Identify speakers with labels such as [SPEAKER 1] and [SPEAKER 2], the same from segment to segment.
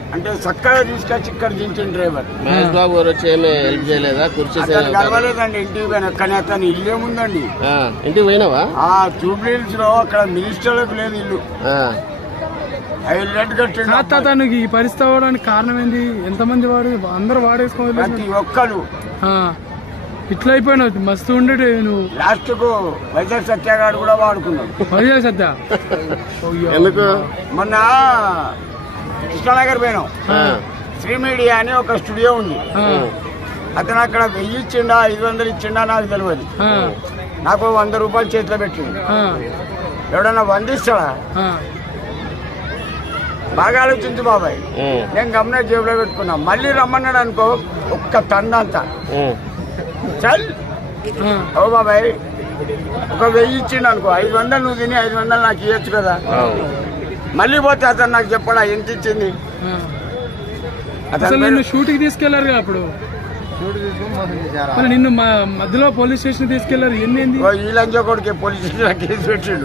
[SPEAKER 1] అంటే చక్కగా తీసుకొచ్చి ఇక్కడ దించిన డ్రైవర్.
[SPEAKER 2] మహేష్ బాబు గారు వచ్చి ఏమి హెల్ప్ చేయలేదా? కుర్చీ
[SPEAKER 1] గడవలేదండి ఇంటికి పోయినా, కానీ అతను ఇల్లు ఏముందండి.
[SPEAKER 2] ఇంటికి పోయినావా?
[SPEAKER 1] జూబ్లీ హిల్స్ లో అక్కడ మినిస్టర్లకు లేదు ఇల్లు.
[SPEAKER 3] తనకి ఈ పరిస్థితి అవ్వడానికి కారణం ఏంది? ఎంతమంది వాడు అందరూ వాడేసుకోవాలి,
[SPEAKER 1] ప్రతి ఒక్కరు
[SPEAKER 3] ఇట్లా అయిపోయినావు. మస్తు ఉండేటి నువ్వు.
[SPEAKER 1] లాస్ట్ కు వైజాగ్ సత్యాగాడు కూడా వాడుకున్నాడు.
[SPEAKER 3] వైజాగ్ సత్య
[SPEAKER 2] ఎందుకు?
[SPEAKER 1] మొన్న కృష్ణానగర్ పోయినాం. శ్రీ మీడియా అని ఒక స్టూడియో ఉంది. అతను అక్కడ 1000 ఇచ్చిండా 500 ఇచ్చిండా నాకు తెలియదు. నాకు 100 రూపాయలు చేతిలో పెట్టిండు. ఎవడన్నా 100 ఇస్తాడా? బాగా ఆలోచించు బాబాయ్. నేను గమనం జేబులో పెట్టుకున్నా. మళ్ళీ రమ్మన్నాడు అనుకో, ఒక్క తండంతా చల్. ఓ బాబాయ్, ఒక 1000 ఇచ్చిండు అనుకో, 500 నువ్వు తిని 500 నాకు ఇవ్వచ్చు కదా. మళ్ళీ పోతే అతను నాకు చెప్పడా ఎంత ఇచ్చింది.
[SPEAKER 3] అతను నిన్ను షూటింగ్ తీసుకెళ్లారు అప్పుడు, నిన్ను మధ్యలో పోలీస్ స్టేషన్ తీసుకెళ్లారు. ఎన్ని
[SPEAKER 1] ఈ లంచో కొడుకు పోలీస్ స్టేషన్ కేసు పెట్టిండు.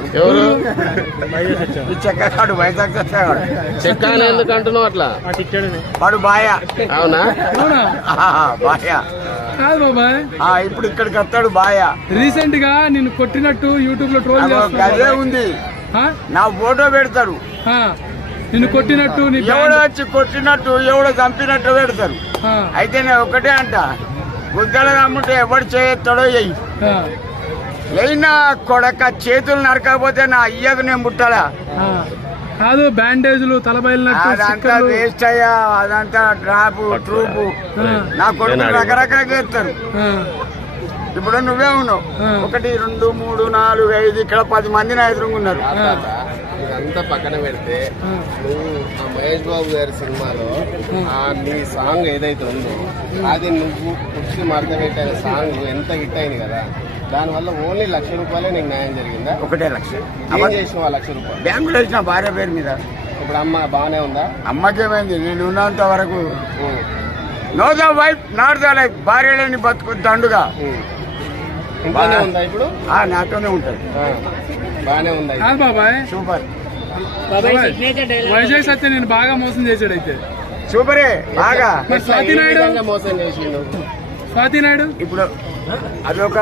[SPEAKER 1] ఈ చెక్కగాడు వైజాగ్ చెక్కగాడు.
[SPEAKER 2] చెక్క ఎందుకు అంటున్నావు అట్లా?
[SPEAKER 1] వాడు బాయా.
[SPEAKER 2] అవునా?
[SPEAKER 1] బాయా
[SPEAKER 3] కాదు బాబాయ్,
[SPEAKER 1] ఇప్పుడు ఇక్కడికి వస్తాడు బాయా.
[SPEAKER 3] రీసెంట్ గా నిన్ను కొట్టినట్టు యూట్యూబ్ లో ట్రోల్
[SPEAKER 1] అదే ఉంది. నా ఫోటో పెడతారు.
[SPEAKER 3] నిన్ను కొట్టినట్టు,
[SPEAKER 1] ఎవడో వచ్చి కొట్టినట్టు, ఎవడో చంపినట్టు పెడతారు. అయితే నేను ఒకటే అంట, గుద్దలు అమ్ముంటే ఎవడు చేయొస్తాడో ఎయ్యి. అయినా కొడక చేతులు నరకపోతే నా అయ్యకు నేను ముట్టాలా?
[SPEAKER 3] కాదు, బ్యాండేజ్లు తలబయలునట్టు
[SPEAKER 1] అదంతా వేస్ట్ అయ్యా. అదంతా డ్రాపు ట్రూపు. నా కొడుకు రకరకాలుగా వేస్తారు. ఇప్పుడు నువ్వే ఉన్నావు. 1 2 3 4 5 ఇక్కడ 10 మంది నా ఎదురుగున్నారు.
[SPEAKER 2] ఇదంతా పక్కన పెడితే నువ్వు ఆ మహేష్ బాబు గారి సినిమాలో నీ సాంగ్ ఏదైతే ఉందో అది నువ్వు కుర్చీ మడత పెట్టిన సాంగ్ ఎంత హిట్ అయింది కదా, దానివల్ల ఓన్లీ 1,00,000 రూపాయలే నీకు న్యాయం జరిగిందా?
[SPEAKER 1] 1 లక్ష
[SPEAKER 2] ఏం చేసినావు? 1,00,000 రూపాయలు
[SPEAKER 1] బ్యాంకులో ఇచ్చిన భార్య పేరు మీద.
[SPEAKER 2] ఇప్పుడు అమ్మ బాగానే ఉందా?
[SPEAKER 1] అమ్మకేమైంది? నేను ఉన్నంత వరకు no the wife not the life. భార్య లేని బతుకు దండుగా
[SPEAKER 2] ఇంట్లోనే ఉందా ఇప్పుడు?
[SPEAKER 1] నాతోనే ఉంటుంది.
[SPEAKER 2] బాగానే ఉందా?
[SPEAKER 3] బాబాయ్
[SPEAKER 1] సూపర్.
[SPEAKER 3] వైజాగ్ సత్య నేను బాగా మోసం చేశాడు. అయితే
[SPEAKER 1] సూపరే బాగా.
[SPEAKER 3] స్వాతి నాయుడు
[SPEAKER 2] మోసం చేసిండు.
[SPEAKER 3] స్వాతి నాయుడు
[SPEAKER 1] ఇప్పుడు అదొక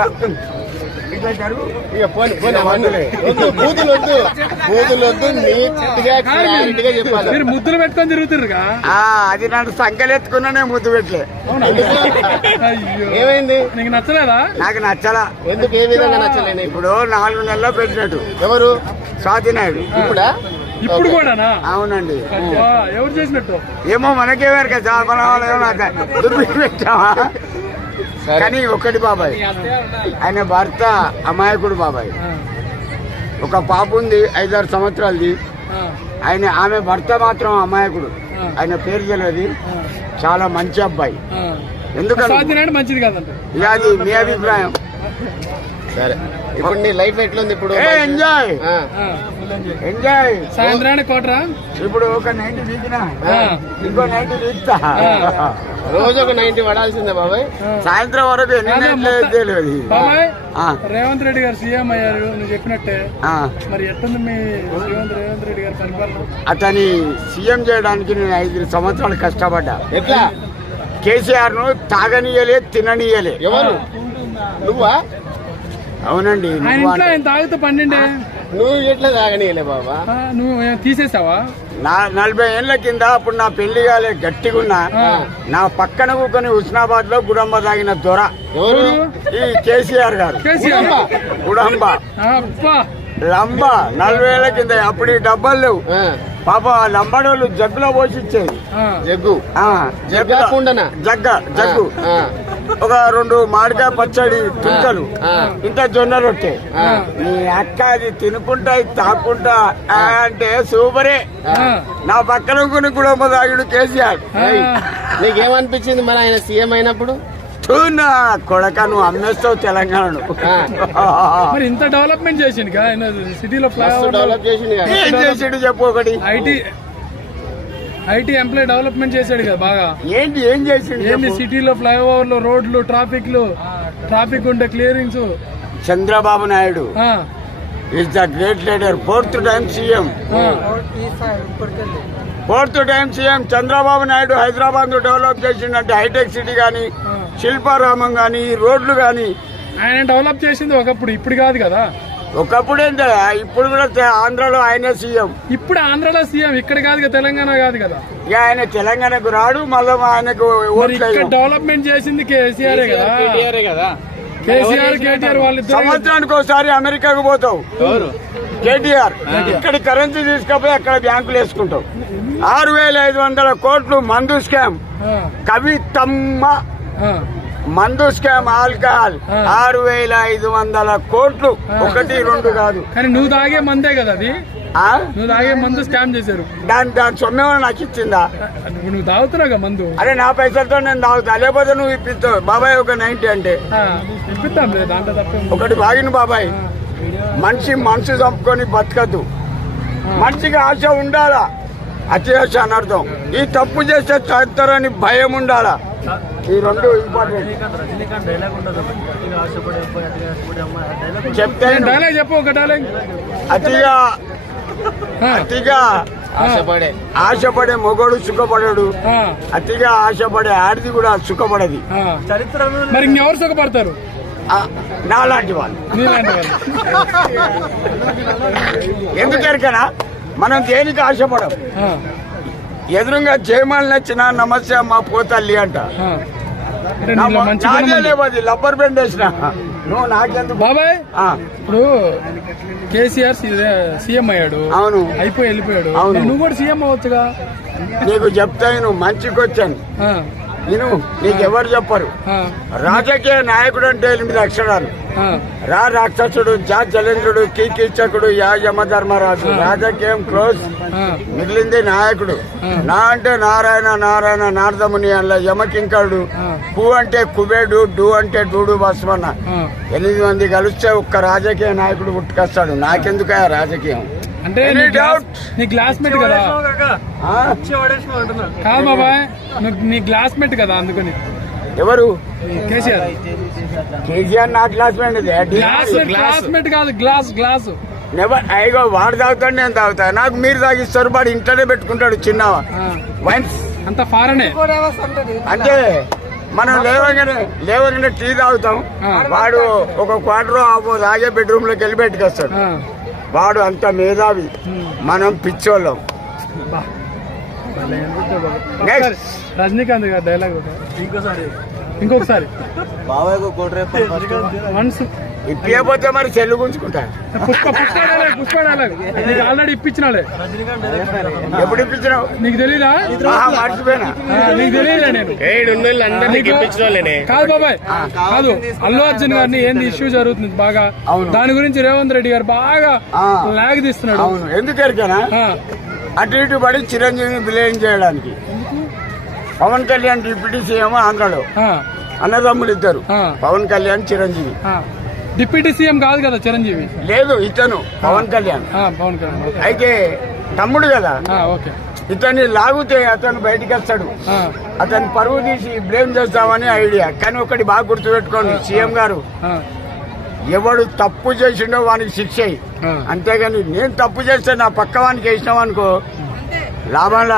[SPEAKER 3] మీరు ముద్దులు పెట్టుకొని తిరుగుతురుగా.
[SPEAKER 1] అది నన్ను సంకలెత్తుకున్నానే ముద్దు పెట్టలే.
[SPEAKER 2] ఏమైంది?
[SPEAKER 3] నీకు నచ్చలేదా?
[SPEAKER 1] నాకు నచ్చలా.
[SPEAKER 2] ఎందుకు? ఏ విధంగా నచ్చలేదు?
[SPEAKER 1] ఇప్పుడు 4 నెలల్లో పెట్టినట్టు.
[SPEAKER 2] ఎవరు?
[SPEAKER 1] స్వాతి నాయుడు.
[SPEAKER 2] ఇప్పుడా?
[SPEAKER 3] ఇప్పుడు కూడానా?
[SPEAKER 1] అవునండి.
[SPEAKER 3] ఎవరు చేసినట్టు
[SPEAKER 1] ఏమో మనకేవారు కదా, పెట్టామా. కానీ ఒకటి బాబాయ్, ఆయన భర్త అమాయకుడు బాబాయ్. ఒక పాప ఉంది 5-6 సంవత్సరాలది. ఆమె భర్త మాత్రం అమాయకుడు. ఆయన పేరు తెలియదు. చాలా మంచి అబ్బాయి.
[SPEAKER 3] ఎందుకంటే మంచిది కాదంట.
[SPEAKER 1] ఇక అది మీ అభిప్రాయం.
[SPEAKER 2] సరే, ఇప్పుడు నీ లైఫ్ ఎట్లుంది ఇప్పుడు?
[SPEAKER 1] Enjoy enjoy.
[SPEAKER 3] సాయంత్రానికి కోటరా.
[SPEAKER 1] ఇప్పుడు ఒక 90 వీకినా ఇంకో 90 వీక్తా.
[SPEAKER 2] రోజు ఒక 90 పడాల్సిందే బాబాయ్.
[SPEAKER 1] సాయంత్రం వరకు తెలియదు.
[SPEAKER 3] బాబాయ్, రేవంత్ రెడ్డి గారు సీఎం అయ్యారు నువ్వు చెప్పినట్టే. మరి ఎట్టుంది మీ రేవంత్ రెడ్డి గారి పరిపాలన?
[SPEAKER 1] అతని సీఎం చేయడానికి నేను 5 సంవత్సరాలు కష్టపడ్డా.
[SPEAKER 2] ఎట్లా?
[SPEAKER 1] కేసీఆర్ ను తాగనీయలే, తిననీయలే.
[SPEAKER 2] ఎవరు? నువ్వా?
[SPEAKER 1] అవునండి.
[SPEAKER 3] ఆయన తాగుతూ పండిండే.
[SPEAKER 2] నువ్వు ఎట్లా తాగనీయలే బాబా?
[SPEAKER 3] నువ్వు తీసేసావా?
[SPEAKER 1] 40 ఏళ్ల కింద అప్పుడు నా పెళ్లి కాలే, గట్టిగా ఉన్నా. నా పక్కన కూకొని హుస్నాబాద్ లో గుడంబ తాగిన దొర ఈ కేసీఆర్ గారు. గుడంబ లంబ 40 ఏళ్ల కింద. అప్పుడు ఈ డబ్బాలు లేవు పాప. లంబాడోళ్ళు జగ్గులో పోసి ఇచ్చేది.
[SPEAKER 2] జగ్గు జగ్గు
[SPEAKER 1] ఒక 2 మామిడికాయ పచ్చడి, తుంకలు, ఇంత జొన్న రొట్టె. నీ అక్క అది తినుకుంటా తాకుంటా అంటే సూపరే. నా పక్కన కొన్ని గుడంబ తాగిడు కేసీఆర్.
[SPEAKER 2] నీకేమనిపించింది మరి ఆయన సీఎం అయినప్పుడు?
[SPEAKER 1] నా కొడక, నువ్వు అమ్మేస్తావు తెలంగాణను.
[SPEAKER 3] మరి ఇంత డెవలప్మెంట్ చేసిండు సిటీలో.
[SPEAKER 2] డెవలప్ చేసిండు.
[SPEAKER 1] ఏం చేసాడు చెప్పు ఒకటి.
[SPEAKER 3] ఐటీ ఎంప్లాయ్ డెవలప్మెంట్ చేశాడు కదా బాగా.
[SPEAKER 1] ఏం చేసిండు?
[SPEAKER 3] ఏంటి సిటీలో ఫ్లైఓవర్లు, రోడ్లు, ట్రాఫిక్ ఉండే clearings.
[SPEAKER 1] Chandrababu Naidu is the great leader. 4th time CM. Fourth time CM Chandrababu Naidu Hyderabad ను డెవలప్ చేసిందంటే హైటెక్ సిటీ గాని శిల్పారామం గాని రోడ్లు గాని
[SPEAKER 3] ఆయన డెవలప్ చేసింది ఒకప్పుడు, ఇప్పుడు కాదు కదా.
[SPEAKER 1] ఒకప్పుడు ఏంటో ఇప్పుడు కూడా ఆంధ్రాలో ఆయన సీఎం.
[SPEAKER 3] ఇప్పుడు ఆంధ్రాలో సీఎం, ఇక్కడ కాదు కదా, తెలంగాణ కాదు కదా.
[SPEAKER 1] ఇక ఆయన తెలంగాణకు రాడు, మళ్ళీ ఆయనకు
[SPEAKER 3] మరి ఇక్కడ డెవలప్మెంట్ చేసింది కేసీఆర్ కదా. కేటీఆర్ వాళ్ళిద్దరు
[SPEAKER 1] సంవత్సరానికి ఒకసారి అమెరికాకు పోతావు కేటీఆర్, ఇక్కడ కరెన్సీ తీసుకపోయి అక్కడ బ్యాంకులు వేసుకుంటావు. 6,500 కోట్లు మందు స్కామ్, కవితమ్మ మందు స్కామ్, ఆల్కహాల్ 6,500 కోట్లు, 1, 2 కాదు.
[SPEAKER 3] కానీ నువ్వు తాగే మందే కదా అది, నువ్వు తాగే మందు స్కామ్ చేశారు.
[SPEAKER 1] దాని సొమ్మేమో నాకు ఇచ్చిందా?
[SPEAKER 3] నువ్వు తాగుతున్నావు మందు.
[SPEAKER 1] అరే నా పైసలతో నేను తాగుతా, లేకపోతే నువ్వు ఇప్పిస్తావు. బాబాయ్ ఒక 90 అంటే
[SPEAKER 3] ఇప్పిస్తాం, దాంట్లో తప్ప.
[SPEAKER 1] ఒకటి బాగిన బాబాయ్, మనిషి మనసు చంపుకొని బతకద్దు, మనిషికి ఆశ ఉండాలా, అత్యాశ అనర్థం. ఈ తప్పు చేస్తే చేస్తారని భయం ఉండాలా, ఈ 2 ఇంపార్టెంట్. చెప్తే
[SPEAKER 3] డైలాగ్ చెప్పు, ఒక డైలాగ్.
[SPEAKER 1] అతిగా ఆశపడే మొగోడు సుఖపడడు, అతిగా ఆశపడే ఆడిది కూడా సుఖపడది.
[SPEAKER 3] మరి ఇంకెవరు సుఖపడతారు?
[SPEAKER 1] నాలాంటి వాళ్ళు.
[SPEAKER 3] నీలాంటి వాళ్ళు
[SPEAKER 1] ఎందుకెరకనా మనం దేనికి ఆశపడం. ఎదురుగా జయమాల నచ్చిన నమస్తే అమ్మ పోతల్లి అంట, నాకే లేవు అది లబ్బర్ బెండ్ వేసిన. నువ్వు నాకెందుకు
[SPEAKER 3] బాబాయ్? ఇప్పుడు కేసీఆర్ సీఎం అయ్యాడు,
[SPEAKER 1] అవును,
[SPEAKER 3] అయిపోయి వెళ్ళిపోయాడు.
[SPEAKER 1] అవును,
[SPEAKER 3] నువ్వు కూడా సీఎం అవ్వచ్చుగా.
[SPEAKER 1] నీకు చెప్తాను, మంచికి వచ్చాను నేను, నీకెవరు చెప్పరు. రాజకీయ నాయకుడు అంటే 8 అక్షరాలు. రా రాక్షసుడు, జా జలేంద్రుడు, కీచకుడు, యా యమధర్మరాజు. రాజకీయం క్లోజ్, మిగిలింది నాయకుడు. నా అంటే నారాయణ నారాయణ నారదముని అలా యమకింకరుడు. కు అంటే కుబేడు, డు అంటే డూడు బస్మన్న. 8 మంది కలిస్తే ఒక్క రాజకీయ నాయకుడు పుట్టుకొస్తాడు. నాకెందుకు రాజకీయం?
[SPEAKER 3] అంటే నీ క్లాస్మేట్ కదా. కాదు బాబాయ్, నీ క్లాస్మేట్ కదా, అందుకని.
[SPEAKER 1] ఎవరు?
[SPEAKER 3] కేసీఆర్.
[SPEAKER 1] కేసీఆర్ నా క్లాస్మేట్.
[SPEAKER 3] క్లాస్మేట్ కాదు, గ్లాస్.
[SPEAKER 1] అయ్యో వాడు తాగుతాడు, నేను తాగుతా. నాకు మీరు తాగిస్తారు, వాడు ఇంట్లోనే పెట్టుకుంటాడు చిన్న వైన్స్.
[SPEAKER 3] అంత ఫారనే.
[SPEAKER 1] అంటే మనం లేవగానే టీ తాగుతాం, వాడు ఒక క్వార్టర్ హాఫ్ తాగే బెడ్రూమ్ లోకి వెళ్ళి పెట్టుకొస్తాడు. వాడు అంత మేధావి, మనం పిచ్చోళ్ళం.
[SPEAKER 3] రజనీకాంత్ గారు డైలాగ్ ఇంకొకసారి
[SPEAKER 1] ఇప్పకపోతే మరి చెల్లు గుంజుకుంటా.
[SPEAKER 3] పుష్ప డైలాగ్ నీకు ఆల్రెడీ ఇప్పించినాలే.
[SPEAKER 1] ఎప్పుడు ఇప్పించినావు?
[SPEAKER 3] నీకు తెలీదా?
[SPEAKER 1] మర్చిపోయినా.
[SPEAKER 3] నీకు తెలియదా? నేను కాదు బాబాయ్, కాదు, అల్లు అర్జున్ గారిని ఏంది ఇష్యూ జరుగుతుంది బాగా, దాని గురించి రేవంత్ రెడ్డి గారు బాగా లాగ్ తీస్తున్నాడు.
[SPEAKER 1] ఎందుకు ఎరికనా? అటు ఇటు పడి చిరంజీవిని విలయం చేయడానికి. పవన్ కళ్యాణ్ డిప్యూటీ సీఎం ఆంధ్రలో, అన్నదమ్ములు ఇద్దరు, పవన్ కళ్యాణ్ చిరంజీవి.
[SPEAKER 3] డిప్యూటీ సీఎం కాదు కదా చిరంజీవి?
[SPEAKER 1] లేదు, ఇతను పవన్ కళ్యాణ్. అయితే తమ్ముడు కదా, ఇతన్ని లాగితే అతను బయటికి వస్తాడు. అతను పరువు తీసి బ్లేమ్ చేస్తామని ఐడియా. కానీ ఒకటి బాగా గుర్తుపెట్టుకోండి సీఎం గారు, ఎవడు తప్పు చేసిండో వానికి శిక్ష. అంతేగాని నేను తప్పు చేస్తే నా పక్క వానికి వేసినాం అనుకో లాభంలా.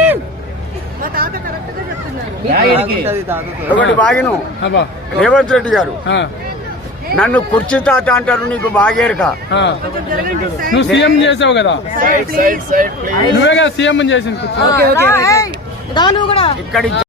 [SPEAKER 1] ఒకటి బాగిను రేవంత్ రెడ్డి గారు, నన్ను కుర్చీ తాత అంటారు, నీకు బాగేరుక.
[SPEAKER 3] నువ్వు సీఎం చేసావు కదా, నువ్వే కదా సీఎం చేసింది.
[SPEAKER 1] ఇక్కడ